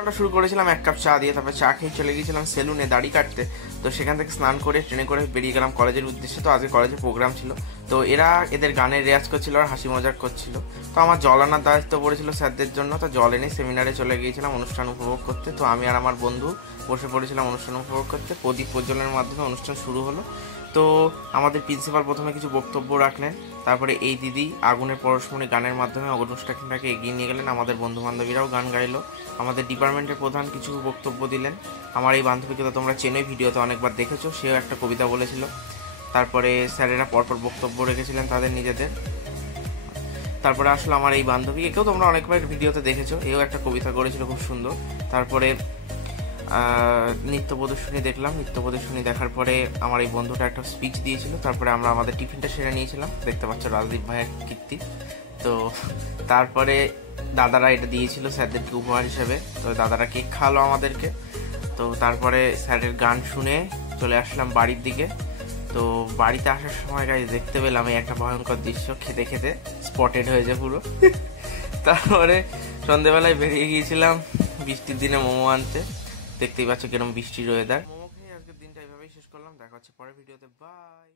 আমরা শুরু করেছিলাম 1 কাপ চা দিয়ে, তারপরে চা খেয়ে চলে গিয়েছিলাম সেলুনে দাড়ি কাটতে। তো সেখান থেকে স্নান করে ট্রেনে করে বেরিয়ে গেলাম কলেজের উদ্দেশ্যে। তো আজকে কলেজে প্রোগ্রাম ছিল, তো এরা এদের গানের রেয়াজ করছিল আর হাসি মজাক করছিল। তো আমার জল আনার দায়িত্ব পড়েছিল স্যারদের জন্য, তো জল এনে সেমিনারে চলে গিয়েছিলাম অনুষ্ঠান উপভোগ করতে। তো আমি আর আমার বন্ধু বসে পড়েছিলাম অনুষ্ঠান উপভোগ করতে। প্রদীপ প্রজ্বলনের মাধ্যমে অনুষ্ঠান শুরু হলো। তো আমাদের প্রিন্সিপাল প্রথমে কিছু বক্তব্য রাখলেন, তারপরে এই দিদি আগুনের পরশমণি গানের মাধ্যমে অনুষ্ঠানটাকে এগিয়ে নিয়ে গেলেন। আমাদের বন্ধু বান্ধবীরাও গান গাইলো। আমাদের ডিপার্টমেন্টের প্রধান কিছু বক্তব্য দিলেন। আমার এই বান্ধবীকে তো তোমরা চেনোই, ভিডিওতে অনেকবার দেখেছো, সেও একটা কবিতা বলেছিল। তারপরে স্যারেরা পরপর বক্তব্য রেখেছিলেন তাদের নিজেদের। তারপরে আসলে আমার এই বান্ধবী, একেও তোমরা অনেকবার ভিডিওতে দেখেছো, এও একটা কবিতা করেছিল খুব সুন্দর। তারপরে নৃত্য প্রদর্শনী দেখলাম। নৃত্য প্রদর্শনী দেখার পরে আমার এই বন্ধুটা একটা স্পিচ দিয়েছিল। তারপরে আমরা আমাদের টিফিনটা সেরে নিয়েছিলাম, দেখতে পাচ্ছ রাজদীপ ভাইয়ের কীর্তি। তো তারপরে দাদারা এটা দিয়েছিল স্যারদেরকে উপহার হিসেবে। তো দাদারা কেক খাওয়ালো আমাদেরকে। তো তারপরে স্যারের গান শুনে চলে আসলাম বাড়ির দিকে। তো বাড়িতে আসার সময় গাইজ দেখতে পেলাম এই একটা ভয়ঙ্কর দৃশ্য, খেতে খেতে স্পটেড হয়েছে পুরো। তারপরে সন্ধেবেলায় বেরিয়ে গিয়েছিলাম বৃষ্টির দিনে মোমো আনতে। দেখতেই পাচ্ছ কিরকম বৃষ্টির ওয়েদার। মোমো খেয়ে আজকের দিনটা এভাবেই শেষ করলাম। দেখা হচ্ছে পরের ভিডিওতে, বাই।